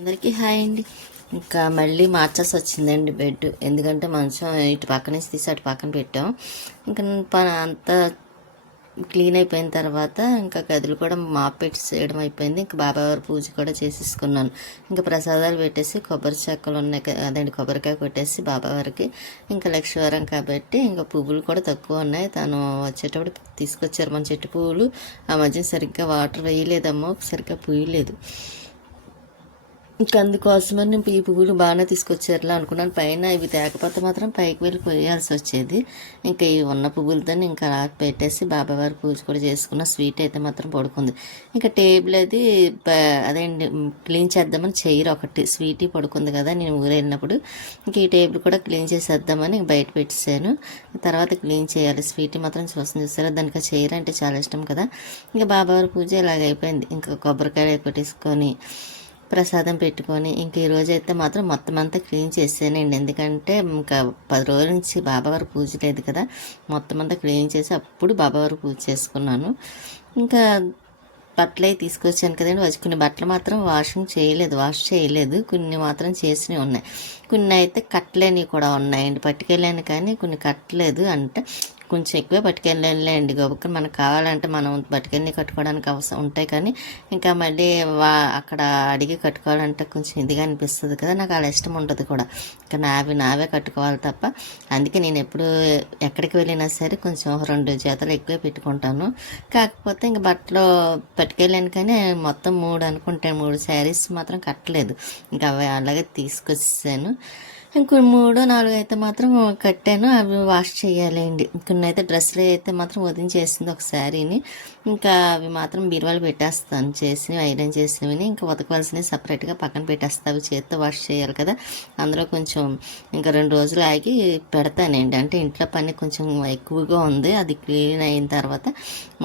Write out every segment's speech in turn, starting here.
అందరికీ హాయ్ అండి. ఇంకా మళ్ళీ మార్చాల్సి వచ్చిందండి బెడ్. ఎందుకంటే మంచం ఇటు పక్క నుంచి తీసి అటు పక్కన పెట్టాం. ఇంకా పని అంతా క్లీన్ అయిపోయిన తర్వాత ఇంకా గదులు కూడా మాప్ పెట్టి చేయడం అయిపోయింది. ఇంకా బాబావారి పూజ కూడా చేసేసుకున్నాను. ఇంకా ప్రసాదాలు పెట్టేసి కొబ్బరి చెక్కలు ఉన్నాయి అదండి, కొబ్బరికాయ కొట్టేసి బాబావారికి ఇంకా లక్ష్మీవారం కాబట్టి ఇంకా పువ్వులు కూడా తక్కువ ఉన్నాయి. తను వచ్చేటప్పుడు తీసుకొచ్చారు మన చెట్టు పువ్వులు. ఆ మధ్య సరిగ్గా వాటర్ వేయలేదమ్మో, సరిగ్గా పూయలేదు. ఇంకా అందుకోసమని నేను ఈ పువ్వులు బాగానే తీసుకొచ్చారులా అనుకున్నాను. పైన ఇవి తేకపోతే మాత్రం పైకి వెళ్ళి పోయాల్సి వచ్చేది. ఇంకా ఈ ఉన్న పువ్వులతో ఇంకా అలా పెట్టేసి బాబావారి పూజ కూడా చేసుకున్న. స్వీట్ అయితే మాత్రం పడుకుంది. ఇంకా టేబుల్ అది అదేంటి క్లీన్ చేద్దామని చైర్ ఒకటి స్వీట్ పడుకుంది కదా నేను ఊరు వెళ్ళినప్పుడు. ఇంక ఈ టేబుల్ కూడా క్లీన్ చేసేద్దామని బయట పెట్టేశాను. తర్వాత క్లీన్ చేయాలి. స్వీట్ మాత్రం చూసారా, దానికి ఆ చైర్ అంటే చాలా ఇష్టం కదా. ఇంకా బాబావారి పూజ ఇలాగ అయిపోయింది. ఇంకా కొబ్బరికాయ కొట్టేసుకొని ప్రసాదం పెట్టుకొని ఇంక ఈరోజు అయితే మాత్రం మొత్తం అంతా క్లీన్ చేసానండి. ఎందుకంటే ఇంకా 10 రోజుల నుంచి బాబావారి పూజ లేదు కదా, మొత్తం అంతా క్లీన్ చేసి అప్పుడు బాబావారి పూజ చేసుకున్నాను. ఇంకా బట్టలు అవి తీసుకొచ్చాను కదండి. కొన్ని బట్టలు మాత్రం వాష్ చేయలేదు, కొన్ని మాత్రం చేసినవి ఉన్నాయి. కొన్ని అయితే కట్టలేనివి కూడా ఉన్నాయండి. పట్టుకెళ్ళాను కానీ కొన్ని కట్టలేదు. అంటే కొంచెం ఎక్కువే పట్టుకెళ్ళలేండి. గొప్పకి మనకు కావాలంటే మనం పట్టుకెళ్ళి కట్టుకోవడానికి అవసరం ఉంటాయి. కానీ ఇంకా మళ్ళీ అక్కడ అడిగి కట్టుకోవాలంటే కొంచెం ఇదిగా అనిపిస్తుంది కదా, నాకు అలా ఇష్టం ఉండదు కూడా. ఇంకా నావే కట్టుకోవాలి తప్ప. అందుకే నేను ఎప్పుడు ఎక్కడికి వెళ్ళినా సరే కొంచెం 2 జతలు ఎక్కువే పెట్టుకుంటాను. కాకపోతే ఇంక బట్టలు పట్టుకెళ్ళాను కానీ మొత్తం 3 అనుకుంటాను. 3 శారీస్ మాత్రం కట్టలేదు. ఇంకా అవి అలాగే తీసుకొచ్చేసాను. ఇంకో 3, 4 అయితే మాత్రం కట్టాను. అవి వాష్ చేయాలండి. కొన్ని అయితే డ్రెస్సులు అయితే మాత్రం వదిలించేసింది ఒక శారీని. ఇంకా అవి మాత్రం బీరువాలు పెట్టేస్తాను, చేసినవి ఐరన్ చేసినవి. ఇంకా ఉతకవలసినవి సపరేట్గా పక్కన పెట్టేస్తాను. అవి చేత్తో వాష్ చేయాలి కదా, అందులో కొంచెం ఇంకా 2 రోజులు ఆగి పెడతానండి. అంటే ఇంట్లో పని కొంచెం ఎక్కువగా ఉంది. అది క్లీన్ అయిన తర్వాత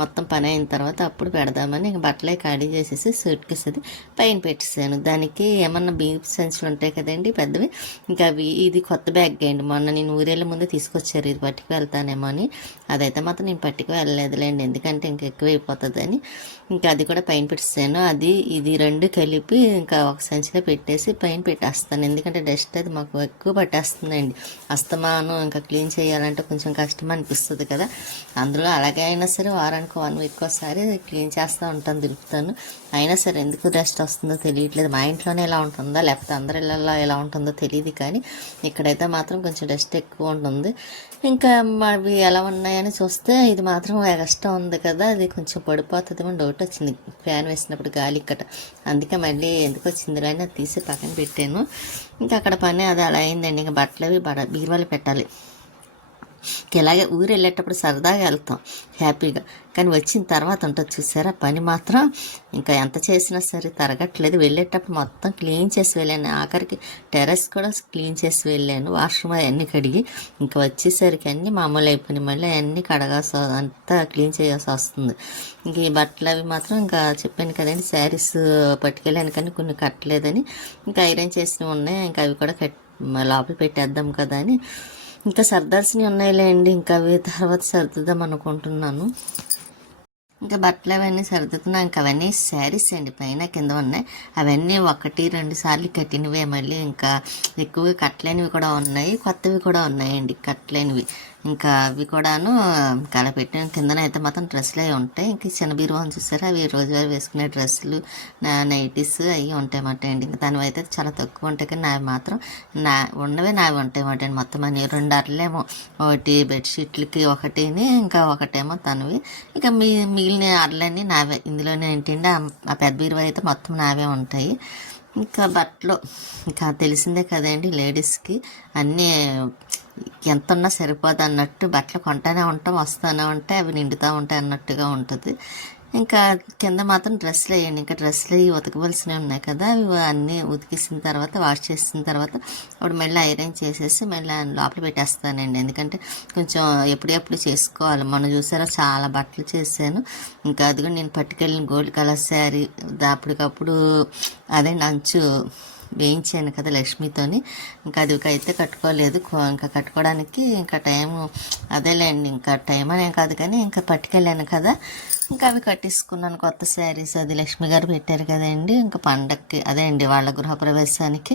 మొత్తం పని అయిన తర్వాత అప్పుడు పెడదామని ఇంకా బట్టలే ఖాళీ చేసేసి సూట్ కేసు అది పైన పెట్టేసాను. దానికి ఏమన్నా బీప్ సంచులు ఉంటాయి కదండి పెద్దవి. ఇంకా ఇది కొత్త బ్యాగ్ అండి. మొన్న నేను ఊరేళ్ళ ముందు తీసుకొచ్చారు, ఇది పట్టుకు వెళ్తానేమో అని. అదైతే మాత్రం నేను పట్టుకు వెళ్ళలేదులేండి, ఎందుకంటే ఇంకా ఎక్కువ అయిపోతుంది అని. ఇంకా అది కూడా పైన పెట్టేసాను. ఇది 2 కలిపి ఇంకా ఒక సంచిలో పెట్టేసి పైన పెట్టేస్తాను. ఎందుకంటే డస్ట్ అది మాకు ఎక్కువ పట్టేస్తుందండి. అస్తమానం ఇంకా క్లీన్ చేయాలంటే కొంచెం కష్టం అనిపిస్తుంది కదా. అందులో అలాగే అయినా సరే వారానికి 1 వీక్ ఒకసారి క్లీన్ చేస్తూ ఉంటాను, దులుపుతాను. అయినా సరే ఎందుకు డస్ట్ వస్తుందో తెలియట్లేదు. మా ఇంట్లోనే ఎలా ఉంటుందో లేకపోతే అందరి ఇళ్ళల్లో ఎలా ఉంటుందో తెలియదు, కానీ ఇక్కడైతే మాత్రం కొంచెం డస్ట్ ఎక్కువ ఉంటుంది. ఇంకా అవి ఎలా ఉన్నాయని చూస్తే ఇది మాత్రం ఎక్స్ట్రా ఉంది కదా, అది కొంచెం పడిపోతుందేమో డౌట్ వచ్చింది ఫ్యాన్ వేసినప్పుడు గాలి ఇక్కడ. అందుకే మళ్ళీ ఎందుకు వచ్చింది అని అది తీసి పక్కన పెట్టాను. ఇంకా అక్కడ పని అది అలా అయిందండి. ఇంకా బట్టలు అవి బీరువాలు పెట్టాలి. ఇలాగే ఊరు వెళ్ళేటప్పుడు సరదాగా వెళ్తాం హ్యాపీగా, కానీ వచ్చిన తర్వాత ఉంటుంది చూసారా పని మాత్రం ఇంకా ఎంత చేసినా సరే తరగట్లేదు. వెళ్ళేటప్పుడు మొత్తం క్లీన్ చేసి వెళ్ళాను. ఆఖరికి టెర్రస్ కూడా క్లీన్ చేసి వెళ్ళాను, వాష్రూమ్ అవన్నీ కడిగి. ఇంకా వచ్చేసరికి అన్నీ మామూలు అయిపోయినాయి. మళ్ళీ అన్నీ కడగాల్సి అంతా క్లీన్ చేయాల్సి వస్తుంది. ఇంక ఈ బట్టలు అవి మాత్రం ఇంకా చెప్పాను కదండి, శారీస్ పట్టుకెళ్ళాను కానీ కొన్ని కట్టలేదని ఇంకా ఐరన్ చేసినవి ఉన్నాయి. ఇంకా అవి కూడా లోపల పెట్టేద్దాం కదా అని ఇంకా సర్దాల్సినవి ఉన్నాయిలేండి. ఇంకా అవి తర్వాత సర్దుదాం అనుకుంటున్నాను. ఇంకా బట్టలు అవన్నీ సర్దుకున్నా. ఇంకా అవన్నీ శారీస్ అండి, పైన కింద ఉన్నాయి. అవన్నీ 1-2 సార్లు కట్టినవే. మళ్ళీ ఇంకా ఎక్కువగా కట్టలేనివి కూడా ఉన్నాయి, కొత్తవి కూడా ఉన్నాయండి కట్టలేనివి. ఇంకా అవి కూడాను అలా పెట్టిన కిందన అయితే మాత్రం డ్రెస్సులు అవి ఉంటాయి. ఇంక చిన్న బీరువాని చూసారా, అవి రోజువారీ వేసుకునే డ్రెస్సులు, నైటీస్ అవి ఉంటాయి మాట అండి. ఇంకా దానివి అయితే చాలా తక్కువ ఉంటాయి, కానీ నావి మాత్రం ఉన్నవే నావి ఉంటాయి మాట అండి. మొత్తం అని 2 అరలేమో, ఒకటి బెడ్షీట్లకి ఒకటిని, ఇంకా ఒకటేమో తనవి. ఇంకా మిగిలిన అరలన్నీ నావే. ఇందులోనే ఏంటంటే ఆ పెద్ద బీరువా అయితే మొత్తం నావే ఉంటాయి. ఇంకా బట్టలు ఇంకా తెలిసిందే కదండి, లేడీస్కి అన్నీ ఎంత ఉన్నా సరిపోదు అన్నట్టు బట్టలు కొంటానే ఉంటాం, వస్తూనే ఉంటాయి, అవి నిండుతూ ఉంటాయి అన్నట్టుగా ఉంటుంది. ఇంకా కింద మాత్రం డ్రెస్సులు వేయండి. ఇంకా డ్రెస్సులు ఉతకవలసినవి ఉన్నాయి కదా, అవి అన్నీ ఉతికేసిన తర్వాత వాష్ చేసిన తర్వాత అప్పుడు మళ్ళీ ఐరన్ చేసేసి మళ్ళీ లోపల పెట్టేస్తానండి. ఎందుకంటే కొంచెం ఎప్పుడెప్పుడు చేసుకోవాలి. మనం చూసారా చాలా బట్టలు చేశాను. ఇంకా అది కూడా నేను పట్టుకెళ్ళిన గోల్డ్ కలర్ శారీ అప్పటికప్పుడు అదే అంచు వేయించాను కదా లక్ష్మితోని. ఇంకా అది అయితే కట్టుకోలేదు. ఇంకా కట్టుకోవడానికి ఇంకా టైము అదేలేండి, ఇంకా టైం అనేం కాదు కానీ ఇంకా పట్టుకెళ్ళాను కదా, ఇంకా అవి కట్టేసుకున్నాను. కొత్త శారీస్ అది లక్ష్మి గారు పెట్టారు కదండి, ఇంకా పండక్కి అదే అండి వాళ్ళ గృహప్రవేశానికి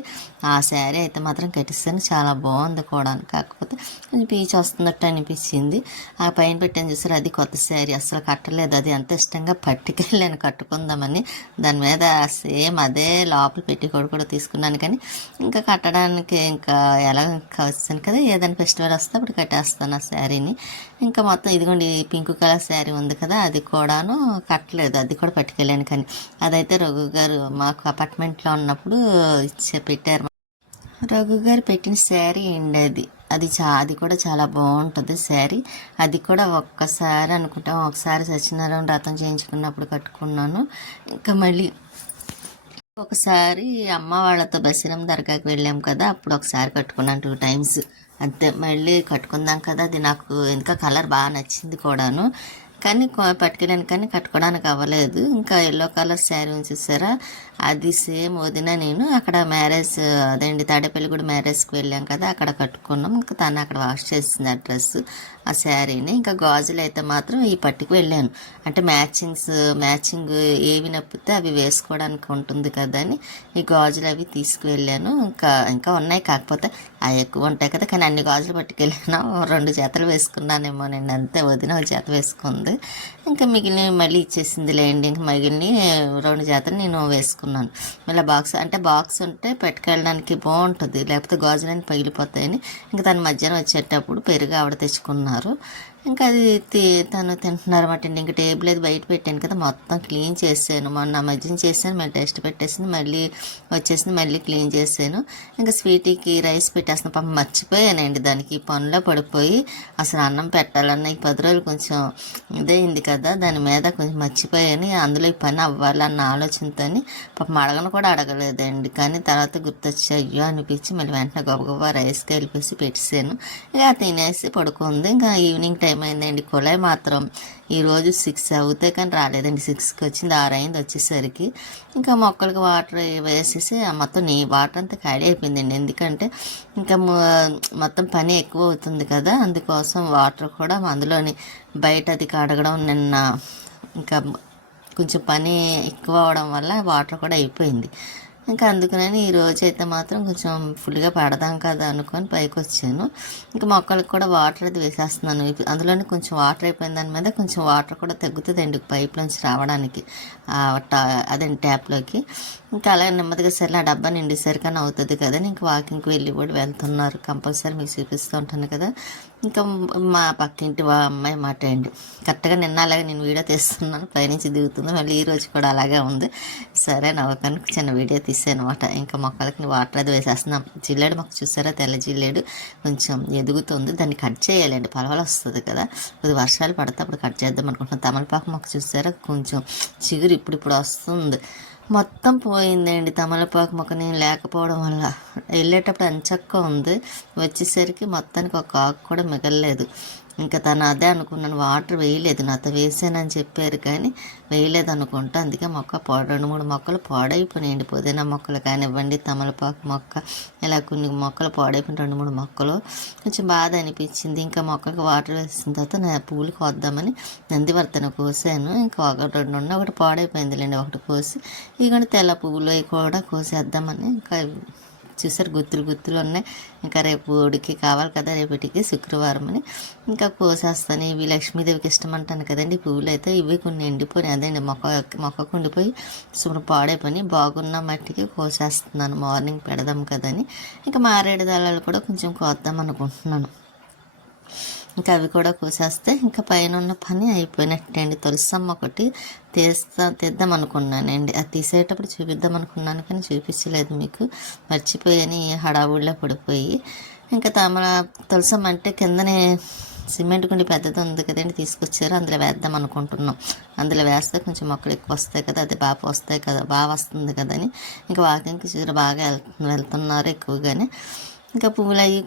ఆ శారీ అయితే మాత్రం కట్టిస్తాను. చాలా బాగుంది కూడా, కాకపోతే కొంచెం పీచు వస్తున్నట్టు అనిపించింది. ఆ పైన పెట్టాను చూసారు, అది కొత్త శారీ అసలు కట్టలేదు. అది ఎంత ఇష్టంగా పట్టుకెళ్ళాను కట్టుకుందామని, దాని మీద సేమ్ అదే లోపల పెట్టి కూడా తీసుకున్నాను. కానీ ఇంకా కట్టడానికి ఇంకా ఎలా వచ్చాను కదా, ఏదైనా ఫెస్టివల్ వస్తే అప్పుడు కట్టేస్తాను ఆ శారీని. ఇంకా మొత్తం ఇదిగోండి పింక్ కలర్ శారీ ఉంది కదా, అది కూడాను కట్టలేదు, అది కూడా పట్టుకెళ్ళాను. కానీ అదైతే రఘు గారు మాకు అపార్ట్మెంట్లో ఉన్నప్పుడు పెట్టారు. రఘు గారు పెట్టిన శారీ అండి అది. అది కూడా చాలా బాగుంటుంది శారీ. అది కూడా ఒక్కసారి అనుకుంటాం, ఒకసారి సత్యనారాయణ వ్రతం చేయించుకున్నప్పుడు కట్టుకున్నాను. ఇంకా మళ్ళీ ఒకసారి అమ్మ వాళ్ళతో బసిరం దర్గాకి వెళ్ళాం కదా, అప్పుడు ఒకసారి కట్టుకున్నాను 2 times అంతే. మళ్ళీ కట్టుకుందాం కదా, అది నాకు ఇంకా కలర్ బాగా నచ్చింది కూడాను, కానీ పట్టుకెళ్ళాను కానీ కట్టుకోవడానికి అవ్వలేదు. ఇంకా ఎల్లో కలర్ శారీ చూసారా, అది సేమ్ వదిన నేను అక్కడ మ్యారేజ్ అదేండి తాడేపల్లి కూడా మ్యారేజ్కి వెళ్ళాం కదా, అక్కడ కట్టుకున్నాం. ఇంకా తను అక్కడ వాష్ చేసింది ఆ డ్రెస్ ఆ శారీని. ఇంకా గాజులు అయితే మాత్రం ఈ పట్టుకు వెళ్ళాను, అంటే మ్యాచింగ్ ఏవి నప్పితే అవి వేసుకోవడానికి ఉంటుంది కదా అని ఈ గాజులు అవి తీసుకువెళ్ళాను. ఇంకా ఉన్నాయి, కాకపోతే అవి ఎక్కువ ఉంటాయి కదా, కానీ అన్ని గాజులు పట్టుకెళ్ళాను. 2 జతలు వేసుకున్నానేమో నేను, అంతే. వదిన 1 జత వేసుకుంది, ఇంకా మిగిలిన మళ్ళీ ఇచ్చేసింది లేండి. ఇంకా మిగిలిన 2 జతలు నేను వేసుకున్నాను. మళ్ళీ బాక్స్ ఉంటే పెట్టుకెళ్ళడానికి బాగుంటుంది, లేకపోతే గాజులన్నీ పగిలిపోతాయని ఇంకా తను మధ్యాహ్నం వచ్చేటప్పుడు పెరుగు ఆవిడ తెచ్చుకున్నారు. ఇంకా అది తను తింటున్నారు అన్నమాట. ఇంకా టేబుల్ అది బయట పెట్టాను కదా, మొత్తం క్లీన్ చేసాను. మొన్న మధ్యన చేశాను, మళ్ళీ టెస్ట్ పెట్టేసింది, మళ్ళీ వచ్చేసింది, మళ్ళీ క్లీన్ చేశాను. ఇంకా స్వీటీకి రైస్ పెట్టేస్తున్న పాపం మర్చిపోయానండి, దానికి పనిలో పడిపోయి అసలు అన్నం పెట్టాలన్న ఈ 10 రోజులు కొంచెం ఇదైంది కదా, దాని మీద కొంచెం మర్చిపోయాను. అందులో ఈ పని అవ్వాలన్న ఆలోచనతో పాపం అడగను కూడా అడగలేదండి. కానీ తర్వాత గుర్తొచ్చి అయ్యో అనిపించి మళ్ళీ వెంటనే గబగబా రైస్కి వెళ్ళిపోసి పెట్టేసాను. ఇక తినేసి పడుకుంది. ఇంకా ఈవినింగ్ టైం అయిందండి. కుళాయి మాత్రం ఈరోజు 6 అవుతే కానీ రాలేదండి, 6కి వచ్చింది, 6 అయింది వచ్చేసరికి. ఇంకా మొక్కలకి వాటర్ వేసేసి మొత్తం వాటర్ అంతా ఖాళీ అయిపోయిందండి. ఎందుకంటే ఇంకా మొత్తం పని ఎక్కువ అవుతుంది కదా, అందుకోసం వాటర్ కూడా అందులోని బయట అది కడగడం నిన్న ఇంకా కొంచెం పని ఎక్కువ అవడం వల్ల వాటర్ కూడా అయిపోయింది. ఇంకా అందుకని ఈరోజు అయితే మాత్రం కొంచెం ఫుల్గా పడదాం కదా అనుకొని పైకి వచ్చాను. ఇంకా మొక్కలకు కూడా వాటర్ అది వేసేస్తున్నాను. అందులోనే కొంచెం వాటర్ అయిపోయిన దాని మీద కొంచెం వాటర్ కూడా తగ్గుతుందండి పైప్ నుంచి రావడానికి, అదండి ట్యాప్లోకి. ఇంకా అలాగే నెమ్మదిగా సరే ఆ డబ్బా నిండేసరికని అవుతుంది కదా, ఇంకా వాకింగ్కి వెళ్ళి కూడా వెళ్తున్నారు. కంపల్సరీ మీకు చూపిస్తూ ఉంటాను కదా. ఇంకా మా పక్కింటి అమ్మాయి మాట అండి, కరెక్ట్గా నిన్న అలాగే నేను వీడియో తీస్తున్నాను, పైనుంచి దిగుతుంది, మళ్ళీ ఈరోజు కూడా అలాగే ఉంది. సరే నవ్వకానికి చిన్న వీడియో తీసాను అనమాట. ఇంకా మొక్కలకి వాటర్ అది వేసేస్తున్నాం. జిల్లేడు మొక్క చూసారా, తెల్ల జిల్లేడు కొంచెం ఎదుగుతుంది, దాన్ని కట్ చేయాలండి, పలవలు వస్తుంది కదా, కొద్ది వర్షాలు పడితే అప్పుడు కట్ చేద్దాం అనుకుంటున్నాం. తమలపాకు మొక్క చూసారా, కొంచెం చిగురు ఇప్పుడు వస్తుంది, మొత్తం పోయిందండి తమలపాకు మొక్క నేను లేకపోవడం వల్ల. వెళ్ళేటప్పుడు ఎంచక్క ఉంది, వచ్చేసరికి మొత్తానికి ఒక ఆకు కూడా మిగలలేదు. ఇంకా తను అదే అనుకున్నాను, వాటర్ వేయలేదు, నాతో వేసానని చెప్పారు కానీ వేయలేదు అనుకుంటా. అందుకే మొక్క 2-3 మొక్కలు పాడైపోయినాయండి. పుదీనా మొక్కలు కానివ్వండి, తమలపాకు మొక్క, ఇలా కొన్ని మొక్కలు పాడైపోయిన 2-3 మొక్కలు. కొంచెం బాధ అనిపించింది. ఇంకా మొక్కకి వాటర్ వేసిన తర్వాత నా పూలు కోద్దామని నందివర్ధన కోసాను. ఇంకా 2 ఉన్న ఒకటి పాడైపోయిందిలేండి, ఒకటి కోసి ఇదిగోండి తెల్ల పువ్వులు కూడా కోసేద్దామని. ఇంకా చూసారు గుత్తులు ఉన్నాయి. ఇంకా రేపు ఉడికి కావాలి కదా, రేపటికి శుక్రవారం అని ఇంకా కోసేస్తాను. ఇవి లక్ష్మీదేవికి ఇష్టం అంటాను కదండి పువ్వులు అయితే, ఇవి కొన్ని ఎండిపోయి అదండి మొక్కకు ఉండిపోయి ఇప్పుడు పాడైపోయి, బాగున్న మట్టికి కోసేస్తున్నాను, మార్నింగ్ పెడదాం కదని. ఇంకా మారేడు దళాలు కూడా కొంచెం కోద్దాం అనుకుంటున్నాను. ఇంకా అవి కూడా కోసేస్తే ఇంకా పైన ఉన్న పని అయిపోయినట్టండి. తులసమ్మ ఒకటి తీద్దాం అనుకున్నానండి, అది తీసేటప్పుడు చూపిద్దాం అనుకున్నాను కానీ చూపించలేదు మీకు, మర్చిపోయాను హడావుడిలో పడిపోయి. ఇంకా తులసమ్మ అంటే కిందనే సిమెంట్ గుండి పెద్దది ఉంది కదండి, తీసుకొచ్చారు, అందులో వేద్దాం అనుకుంటున్నాం. అందులో వేస్తే కొంచెం మొక్కలు ఎక్కువ వస్తాయి కదా, అది బాగా వస్తుంది కదని ఇంకా వాకింగ్కి చూడ బాగా వెళ్తున్నారు ఎక్కువగానే. ఇంకా పువ్వులు అవి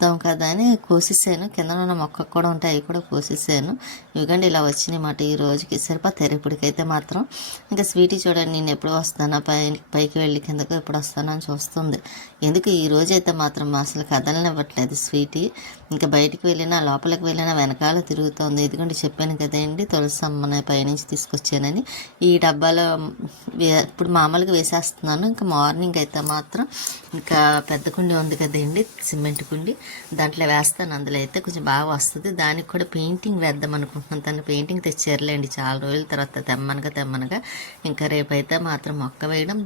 వేద్దాం కదా అని కోసేసాను. కింద ఉన్న మొక్కకు కూడా ఉంటాయి, అవి కూడా కోసేసాను. ఇవిగండి ఇలా వచ్చినాయి మాట ఈ రోజుకి సరిపోతారు. ఇప్పటికైతే మాత్రం ఇంకా స్వీటీ చూడండి, నేను ఎప్పుడు వస్తానా పైకి వెళ్ళి కిందకు ఎప్పుడు వస్తానా అని చూస్తుంది. ఎందుకు ఈ రోజు అయితే మాత్రం అసలు కదలనివ్వట్లేదు స్వీటీ. ఇంకా బయటికి వెళ్ళినా లోపలికి వెళ్ళినా వెనకాల తిరుగుతోంది. ఎందుకంటే చెప్పాను కదండి తులసమ్మని పైనుంచి తీసుకొచ్చానని. ఈ డబ్బాలో ఇప్పుడు మామూలుగా వేసేస్తున్నాను. ఇంకా మార్నింగ్ అయితే మాత్రం ఇంకా పెద్ద కుండి ఉంది కదండి, సిమెంట్ కుండి, దాంట్లో వేస్తాను. అందులో అయితే కొంచెం బాగా వస్తుంది. దానికి కూడా పెయింటింగ్ వేద్దాం అనుకుంటున్నాను. తను పెయింటింగ్ తెచ్చారులేండి చాలా రోజుల తర్వాత తెమ్మనగా. ఇంకా రేపైతే మాత్రం మొక్క వేయడం,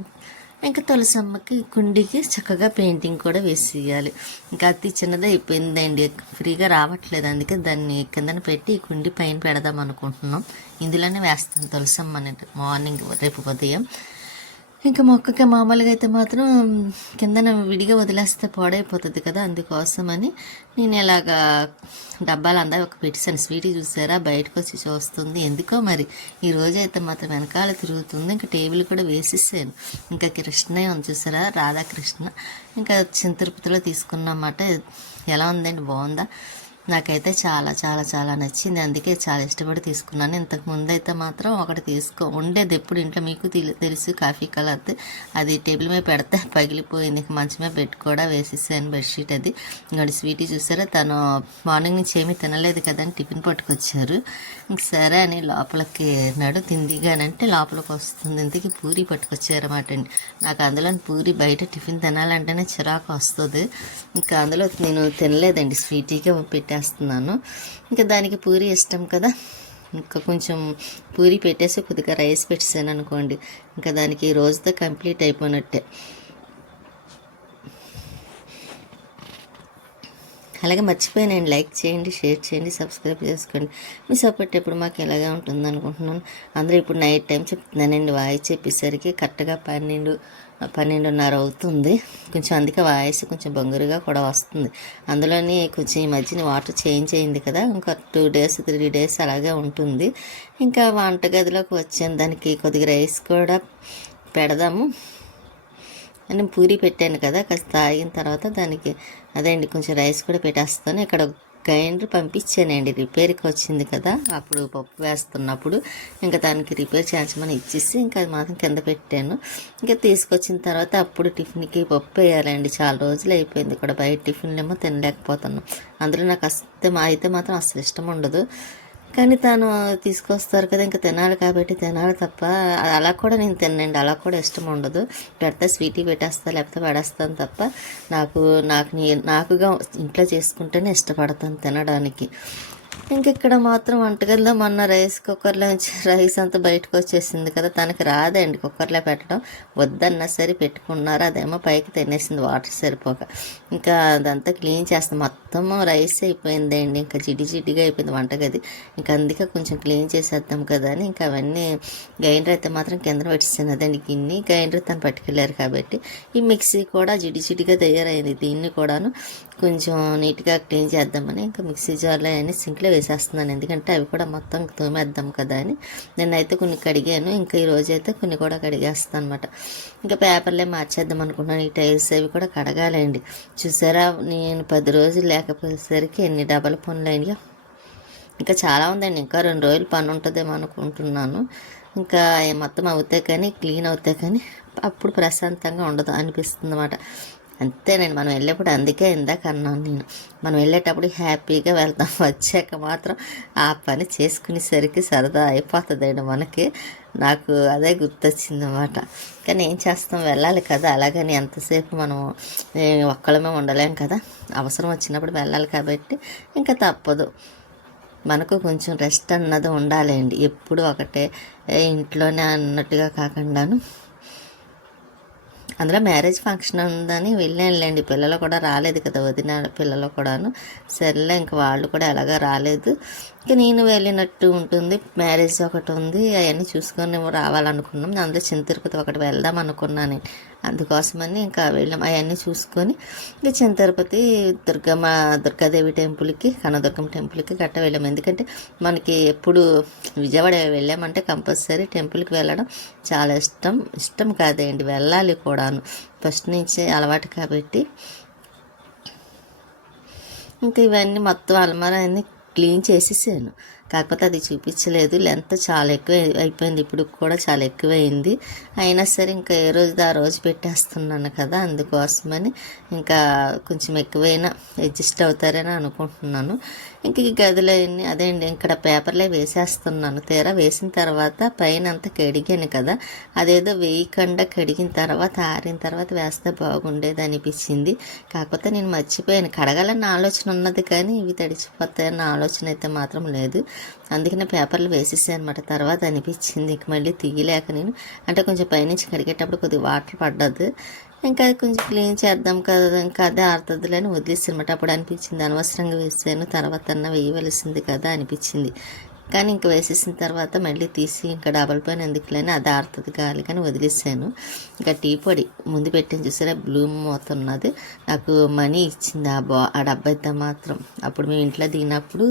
ఇంకా తులసమ్మకి కుండీకి చక్కగా పెయింటింగ్ కూడా వేసేయాలి. ఇంకా అతి చిన్నదే అయిపోయిందండి, ఫ్రీగా రావట్లేదు. అందుకే దాన్ని కిందన పెట్టి ఈ కుండీ పైన పెడదాం అనుకుంటున్నాం. ఇందులోనే వేస్తాను తులసమ్మ అనేది మార్నింగ్ రేపు ఉదయం. ఇంకా మొక్కకి మామూలుగా అయితే మాత్రం కిందన విడిగా వదిలేస్తే పాడైపోతుంది కదా, అందుకోసమని నేను ఇలాగా డబ్బాలు అందా ఒక పెట్టాను. స్వీటీ చూసారా బయటకు వచ్చి చూస్తుంది. ఎందుకో మరి ఈ రోజు అయితే మాత్రం వెనకాల తిరుగుతుంది. ఇంకా టేబుల్ కూడా వేసేసాను. ఇంకా కృష్ణయ్య ఉంది చూసారా, రాధాకృష్ణ, ఇంకా తిరుపతిలో తీసుకున్నమాట. ఎలా ఉందండి, బాగుందా? నాకైతే చాలా చాలా చాలా నచ్చింది. అందుకే చాలా ఇష్టపడి తీసుకున్నాను. ఇంతకు ముందు అయితే మాత్రం ఒకటి ఉండేది ఎప్పుడు ఇంట్లో, మీకు తెలుసు కాఫీ కలర్. అది టేబుల్ మీద పెడితే పగిలిపోయింది. మంచం మీద పెట్టి కూడా వేసేసాను బెడ్షీట్. అది ఇంకా స్వీటీ చూసారా, తను మార్నింగ్ నుంచి ఏమీ తినలేదు కదని టిఫిన్ పట్టుకొచ్చారు. ఇంక సరే అని లోపలికి తిందిగానంటే లోపలికి వస్తుంది. ఇంతకీ పూరి పట్టుకొచ్చారన్నమాట అండి. నాకు అందులో పూరి బయట టిఫిన్ తినాలంటేనే చిరాకు వస్తుంది. ఇంకా అందులో నేను తినలేదండి, స్వీటీగా పెట్టేస్తున్నాను. ఇంకా దానికి పూరి ఇష్టం కదా, ఇంకా కొంచెం పూరి పెట్టేసి కొద్దిగా రైస్ పెట్టేసాను అనుకోండి, ఇంకా దానికి ఈ రోజుతో కంప్లీట్ అయిపోయినట్టే. అలాగే మర్చిపోయానండి, లైక్ చేయండి, షేర్ చేయండి, సబ్స్క్రైబ్ చేసుకోండి. మీ సపోర్ట్ ఎప్పుడు మాకు ఎలాగే ఉంటుంది అనుకుంటున్నాను. అందరూ ఇప్పుడు నైట్ టైం చెప్తున్నానండి, వాయిస్ చెప్పేసరికి కరెక్ట్గా 12:30 అవుతుంది. కొంచెం అందుకే వాయిస్ కొంచెం బొంగురుగా కూడా వస్తుంది. అందులోని కొంచెం ఈ మధ్యన వాటర్ చేంజ్ అయింది కదా, ఇంకా 2 days 3 days అలాగే ఉంటుంది. ఇంకా వంటగదిలోకి వచ్చాను, దానికి కొద్దిగా రైస్ కూడా పెడదాము అని పూరి పెట్టాను కదా, కాస్త తాగిన తర్వాత దానికి అదేండి కొంచెం రైస్ కూడా పెట్టేస్తాను. ఇక్కడ గ్రైండర్ పంపించానండి, రిపేర్కి వచ్చింది కదా అప్పుడు పప్పు వేస్తున్నప్పుడు. ఇంకా దానికి రిపేర్ చేయించమని ఇచ్చేసి ఇంకా అది మాత్రం కింద పెట్టాను. ఇంకా తీసుకొచ్చిన తర్వాత అప్పుడు టిఫిన్కి పప్పు వేయాలండి. చాలా రోజులు అయిపోయింది కూడా, బయట టిఫిన్లు ఏమో తినలేకపోతున్నాం. అందులో నాకు అయితే మాత్రం అసలు ఇష్టం ఉండదు. కానీ తను తీసుకొస్తారు కదా, ఇంకా తినాలి కాబట్టి తినాలి తప్ప అలా కూడా నేను తినండి, అలా కూడా ఇష్టం ఉండదు. పెడితే స్వీటీ పెట్టేస్తా లేకపోతే పడేస్తాను తప్ప నాకుగా ఇంట్లో చేసుకుంటేనే ఇష్టపడతాను తినడానికి. ఇంక ఇక్కడ మాత్రం వంటగదిలో మొన్న రైస్ కుక్కర్లోంచి రైస్ అంతా బయటకు వచ్చేసింది కదా, తనకి రాదండి కుక్కర్లో పెట్టడం. వద్దన్నా సరే పెట్టుకున్నారు, అదేమో పైకి తినేసింది వాటర్ సరిపోక. ఇంకా అదంతా క్లీన్ చేస్తాం, మొత్తం రైస్ అయిపోయిందండి, ఇంకా జిడ్డిగా అయిపోయింది వంటగది. ఇంకా అందుకే కొంచెం క్లీన్ చేసేద్దాం కదా అని ఇంకా అవన్నీ గ్రైండర్ అయితే మాత్రం కింద పెట్టేసాను. అదండి గిన్నె గ్రైండర్ తను పట్టుకెళ్ళారు కాబట్టి. ఈ మిక్సీ కూడా జిడ్డిగా తయారైంది, దీన్ని కూడాను కొంచెం నీట్గా క్లీన్ చేద్దామని ఇంకా మిక్సీ జార్లో అవన్నీ సింక్లో వేసేస్తున్నాను. ఎందుకంటే అవి కూడా మొత్తం తోమేద్దాం కదా అని. నేనైతే కొన్ని కడిగాను, ఇంకా ఈరోజు అయితే కొన్ని కూడా కడిగేస్తాను అనమాట. ఇంకా పేపర్లే మార్చేద్దాం అనుకుంటున్నాను. ఈ టైల్స్ అవి కూడా కడగాలండి. చూసారా, నేను 10 రోజులు లేకపోయేసరికి ఎన్ని డబల్ పనులు అయినాయో. ఇంకా చాలా ఉందండి, ఇంకా 2 రోజులు పని ఉంటుందేమో అనుకుంటున్నాను. ఇంకా మొత్తం అవుతాయి కానీ, క్లీన్ అవుతాయి కానీ అప్పుడు ప్రశాంతంగా ఉండదు అనిపిస్తుంది అన్నమాట. అంతేనండి, మనం వెళ్ళేప్పుడు అందుకే ఇందాక అన్నాను నేను, మనం వెళ్ళేటప్పుడు హ్యాపీగా వెళ్తాం, వచ్చాక మాత్రం ఆ పని చేసుకునేసరికి సరదా అయిపోతుందండి మనకి. నాకు అదే గుర్తొచ్చింది అన్నమాట. కానీ ఏం చేస్తాం, వెళ్ళాలి కదా, అలాగని ఎంతసేపు మనం ఒక్కళ్ళమే ఉండలేం కదా, అవసరం వచ్చినప్పుడు వెళ్ళాలి కాబట్టి ఇంకా తప్పదు. మనకు కొంచెం రెస్ట్ అన్నది ఉండాలండి, ఎప్పుడు ఒకటే ఇంట్లోనే అన్నట్టుగా కాకుండాను. అందులో మ్యారేజ్ ఫంక్షన్ ఉందని వెళ్ళానులేండి, పిల్లలు కూడా రాలేదు కదా, వదిన పిల్లలు కూడాను. సరేలే ఇంకా వాళ్ళు కూడా ఎలాగా రాలేదు, ఇంకా నేను వెళ్ళినట్టు ఉంటుంది. మ్యారేజ్ ఒకటి ఉంది, అవన్నీ చూసుకొని రావాలనుకున్నాం. అందులో చిన్న తిరుపతి ఒకటి వెళ్దాం అనుకున్నాను, అందుకోసమని ఇంకా వెళ్ళాం. అవన్నీ చూసుకొని ఇంకా చిన్న తిరుపతి దుర్గాదేవి టెంపుల్కి, కనదుర్గమ్మ టెంపుల్కి గట్ట వెళ్ళాము. ఎందుకంటే మనకి ఎప్పుడు విజయవాడ వెళ్ళామంటే కంపల్సరీ టెంపుల్కి వెళ్ళడం చాలా ఇష్టం కాదండి, వెళ్ళాలి కూడాను, ఫస్ట్ నుంచి అలవాటు కాబట్టి. ఇంకా ఇవన్నీ మొత్తం అలమారా అన్నీ క్లీన్ చేసేసాను. కాకపోతే అది చూపించలేదు. లెంత్ చాలా ఎక్కువ అయిపోయింది, ఇప్పుడు కూడా చాలా ఎక్కువైంది. అయినా సరే ఇంకా ఏ రోజుది ఆ రోజు పెట్టేస్తున్నాను కదా, అందుకోసమని ఇంకా కొంచెం ఎక్కువైనా అడ్జస్ట్ అవుతారని అనుకుంటున్నాను. ఇంక ఈ గదిలో అదే అండి, ఇక్కడ పేపర్లే వేసేస్తున్నాను. తీరా వేసిన తర్వాత పైన అంతా కడిగాను కదా, అదేదో వేయకుండా కడిగిన తర్వాత ఆరిన తర్వాత వేస్తే బాగుండేది అనిపించింది. కాకపోతే నేను మర్చిపోయాను, కడగాలన్న ఆలోచన ఉన్నది కానీ ఇవి తడిచిపోతాయన్న ఆలోచన అయితే మాత్రం లేదు. అందుకనే పేపర్లు వేసేసాను అనమాట. తర్వాత అనిపించింది ఇంక మళ్ళీ తీయలేక నేను, అంటే కొంచెం పైనుంచి కడిగేటప్పుడు కొద్దిగా వాటర్ పడ్డది, ఇంకా అది కొంచెం క్లీన్ చేద్దాం కదా, ఇంకా అదే ఆడుతుందిలే అని వదిలేసానమాట. అప్పుడు అనిపించింది అనవసరంగా వేసాను, తర్వాత అన్న వేయవలసింది కదా అనిపించింది. కానీ ఇంక వేసేసిన తర్వాత మళ్ళీ తీసి ఇంకా డబల్ పైన ఎందుకులేని అది ఆడుతుంది గాలి కానీ వదిలేసాను. ఇంకా టీ పొడి ముందు పెట్టాను చూసారా, బ్లూమ్ అవుతున్నది. నాకు మనీ ఇచ్చింది ఆ డబ్బా అయితే మాత్రం. అప్పుడు మేము ఇంట్లో దిగినప్పుడు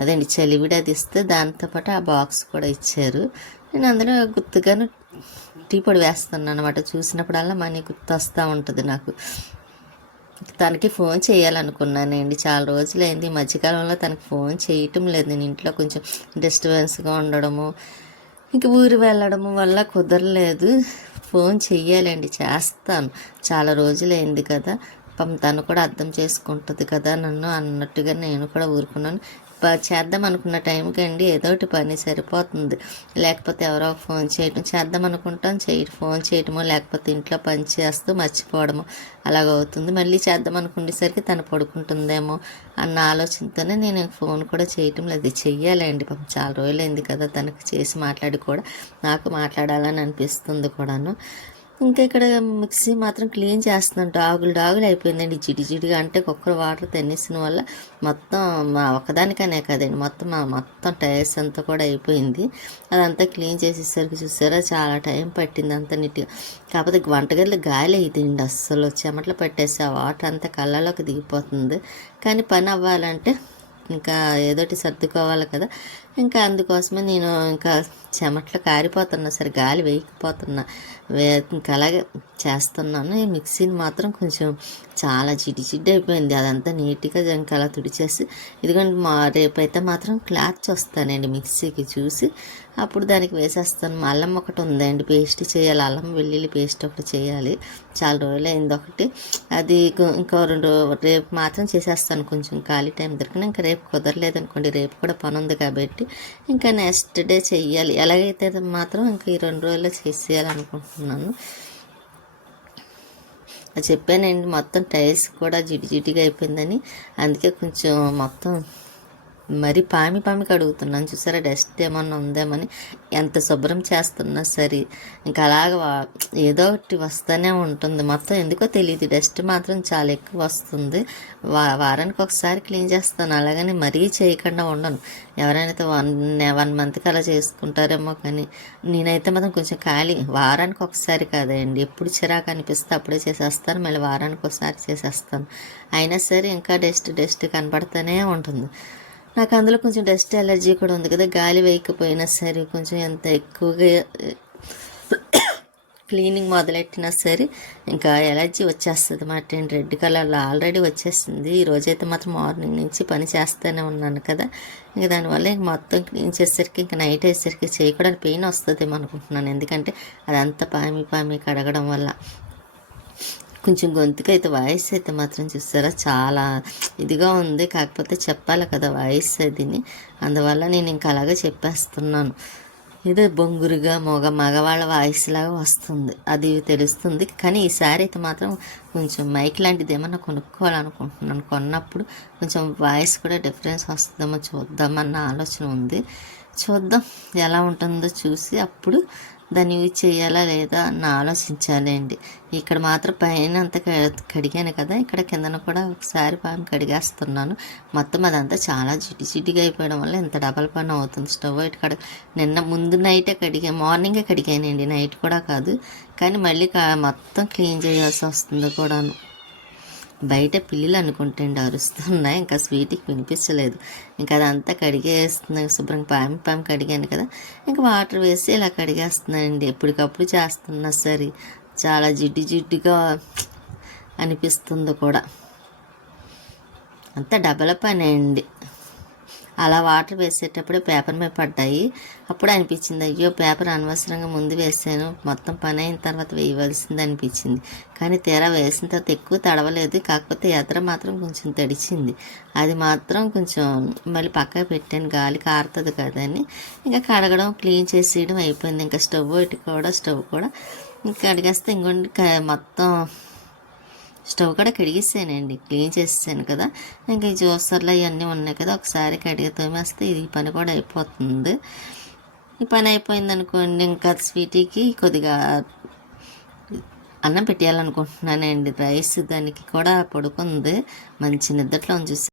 అదండి చలివిడి అది ఇస్తే దాంతోపాటు ఆ బాక్స్ కూడా ఇచ్చారు. నేను అందులో గుర్తుగాను టీ పొడి వేస్తున్నాను అనమాట. చూసినప్పుడల్లా మనీ గుర్తు వస్తూ ఉంటుంది నాకు. తనకి ఫోన్ చేయాలనుకున్నానండి, చాలా రోజులైంది. ఈ మధ్యకాలంలో తనకి ఫోన్ చేయటం లేదు. నేను ఇంట్లో కొంచెం డిస్టర్బెన్స్గా ఉండడము, ఇంక ఊరు వెళ్ళడము వల్ల కుదరలేదు. ఫోన్ చెయ్యాలండి, చేస్తాను. చాలా రోజులైంది కదా, తను కూడా అర్థం చేసుకుంటుంది కదా నన్ను అన్నట్టుగా నేను కూడా ఊరుకున్నాను. చేద్దాం అనుకున్న టైంకి అండి ఏదో ఒకటి పని సరిపోతుంది. లేకపోతే ఎవరో ఫోన్ చేయటం, చేద్దాం అనుకుంటాం ఫోన్ చేయటమో, లేకపోతే ఇంట్లో పని చేస్తూ మర్చిపోవడము అలాగవుతుంది. మళ్ళీ చేద్దాం అనుకునేసరికి తను పడుకుంటుందేమో అన్న ఆలోచనతోనే నేను ఫోన్ కూడా చేయటం లేదు. చెయ్యాలండి, పాపం చాలా రోజులైంది కదా తనకు చేసి మాట్లాడి కూడా నాకు మాట్లాడాలని అనిపిస్తుంది కూడాను. ఇంకా ఇక్కడ మిక్సీ మాత్రం క్లీన్ చేస్తున్నాను. డాగులు అయిపోయిందండి జిడిజిడిగా, అంటే కుక్కర్ వాటర్ తెన్నేసిన వల్ల మొత్తం మా ఒకదానికనే కదండి, మొత్తం టైర్స్ అంతా కూడా అయిపోయింది. అదంతా క్లీన్ చేసేసరికి చూసారా చాలా టైం పట్టింది అంత నీట్గా. కాకపోతే వంటగదిలో గాలి అయిపోయింది, అస్సలు చెమటలు పట్టేసి ఆ వాటర్ అంతా కళ్ళలోకి దిగిపోతుంది. కానీ పని అవ్వాలంటే ఇంకా ఏదోటి సర్దుకోవాలి కదా, ఇంకా అందుకోసమే నేను ఇంకా చెమట్లు కారిపోతున్నా సరే గాలి వేయకపోతున్నా, ఇంకా అలాగే చేస్తున్నాను. ఈ మిక్సీని మాత్రం కొంచెం చాలా జిడ్డు అయిపోయింది, అదంతా నీట్గా ఇంకా అలా తుడిచేసి ఇదిగోండి రేపైతే మాత్రం క్లాత్ చూస్తానండి మిక్సీకి చూసి అప్పుడు దానికి వేసేస్తాను. అల్లం ఒకటి ఉందండి, పేస్ట్ చేయాలి, అల్లం వెల్లుల్లి పేస్ట్ ఒకటి చేయాలి. చాలా రోజులైంది ఒకటి, అది ఇంకో రేపు మాత్రం చేసేస్తాను. కొంచెం ఖాళీ టైం దొరికిన, ఇంకా రేపు కుదరలేదు అనుకోండి, రేపు కూడా పని ఉంది కాబట్టి ఇంకా నెక్స్ట్ డే చెయ్యాలి. ఎలాగైతే మాత్రం ఇంకా ఈ 2 రోజుల్లో చేసేయాలనుకుంటున్నాను. అది చెప్పానండి, మొత్తం టైర్స్ కూడా జిడ్డుగా అయిపోయిందని. అందుకే కొంచెం మొత్తం మరి పామి కడుగుతున్నాను చూసారా, డస్ట్ ఏమన్నా ఉందేమని. ఎంత శుభ్రం చేస్తున్నా సరే ఇంకా అలాగ ఏదో ఒకటి వస్తూనే ఉంటుంది. మొత్తం ఎందుకో తెలియదు, డస్ట్ మాత్రం చాలా ఎక్కువ వస్తుంది. వారానికి ఒకసారి క్లీన్ చేస్తాను, అలాగని మరీ చేయకుండా ఉండను. ఎవరైనా 1 మంత్కి అలా చేసుకుంటారేమో, కానీ నేనైతే మాత్రం కొంచెం ఖాళీ వారానికి ఒకసారి కాదండి, ఎప్పుడు చిరాకు అనిపిస్తే అప్పుడే చేసేస్తాను, మళ్ళీ వారానికి ఒకసారి చేసేస్తాను. అయినా సరే ఇంకా డస్ట్ కనపడుతూనే ఉంటుంది. నాకు అందులో కొంచెం డస్ట్ ఎలర్జీ కూడా ఉంది కదా, గాలి వేయకపోయినా సరే కొంచెం ఎంత ఎక్కువగా క్లీనింగ్ మొదలెట్టినా సరే ఇంకా ఎలర్జీ వచ్చేస్తుంది అన్నమాట. రెడ్ కలర్లో ఆల్రెడీ వచ్చేసింది. ఈరోజైతే మాత్రం మార్నింగ్ నుంచి పని చేస్తూనే ఉన్నాను కదా, ఇంకా దానివల్ల ఇంక మొత్తం క్లీన్ చేసేసరికి ఇంకా నైట్ అయ్యేసరికి చేయడానికి పెయిన్ వస్తుందేమో అనుకుంటున్నాను. ఎందుకంటే అదంతా పామి కడగడం వల్ల కొంచెం గొంతుకు అయితే వాయిస్ అయితే మాత్రం చూస్తారా చాలా ఇదిగా ఉంది. కాకపోతే చెప్పాలి కదా వాయిస్ అదిని, అందువల్ల నేను ఇంకా అలాగే చెప్పేస్తున్నాను. ఏదో బొంగురుగా మగవాళ్ళ వాయిస్ లాగా వస్తుంది, అది తెలుస్తుంది. కానీ ఈసారి అయితే మాత్రం కొంచెం మైక్ లాంటిది ఏమన్నా కొనుక్కోవాలనుకుంటున్నాను. కొన్నప్పుడు కొంచెం వాయిస్ కూడా డిఫరెన్స్ వస్తుందేమో చూద్దామన్న ఆలోచన ఉంది. చూద్దాం ఎలా ఉంటుందో చూసి అప్పుడు దాన్ని యూజ్ చేయాలా లేదా అన్న ఆలోచించాలండి. ఇక్కడ మాత్రం పైన అంతా కడిగాను కదా, ఇక్కడ కిందన కూడా ఒకసారి కడిగేస్తున్నాను. మొత్తం అదంతా చాలా జిడ్డుగా అయిపోవడం వల్ల ఎంత డబల్ పని అవుతుంది. స్టవ్ ఇటు నిన్న ముందు నైటే మార్నింగే కడిగానండి, నైట్ కూడా కాదు. కానీ మళ్ళీ మొత్తం క్లీన్ చేయాల్సి వస్తుంది కూడాను. బయట పిల్లలు అనుకుంటండి అరుస్తున్నాయి, ఇంకా స్వీట్కి వినిపించలేదు. ఇంకా అదంతా కడిగేస్తున్నాను శుభ్రంగా, పామి కడిగాను కదా, ఇంకా వాటర్ వేసి ఇలా కడిగేస్తున్నానండి. ఎప్పటికప్పుడు చేస్తున్నా సరే చాలా జిడ్డుగా అనిపిస్తుంది కూడా. అంతా డబల పని అండి. అలా వాటర్ వేసేటప్పుడే పేపర్ మీద పడ్డాయి. అప్పుడు అనిపించింది, అయ్యో పేపర్ అనవసరంగా ముందు వేసాను, మొత్తం పని అయిన తర్వాత వేయవలసింది అనిపించింది. కానీ తీరా వేసిన తర్వాత ఎక్కువ తడవలేదు, కాకపోతే ఎదర మాత్రం కొంచెం తడిచింది. అది మాత్రం కొంచెం మళ్ళీ పక్కకు పెట్టాను, గాలి కారుతుంది కదా అని. ఇంకా కడగడం క్లీన్ చేసేయడం అయిపోయింది. ఇంకా స్టవ్ కూడా ఇంకా కడిగేస్తే ఇంకోండి మొత్తం స్టవ్ కూడా కడిగేసానండి, క్లీన్ చేసేసాను కదా. ఇంకా ఈ జ్యూసర్లు అవన్నీ ఉన్నాయి కదా, ఒకసారి కడిగి తోమేస్తే ఇది పని కూడా అయిపోతుంది. ఈ పని అయిపోయింది అనుకోండి, ఇంకా స్వీటీకి కొద్దిగా అన్నం పెట్టేయాలనుకుంటున్నానండి. రైస్ దానికి కూడా పడుకుంది, మంచి నిద్రలో చూసి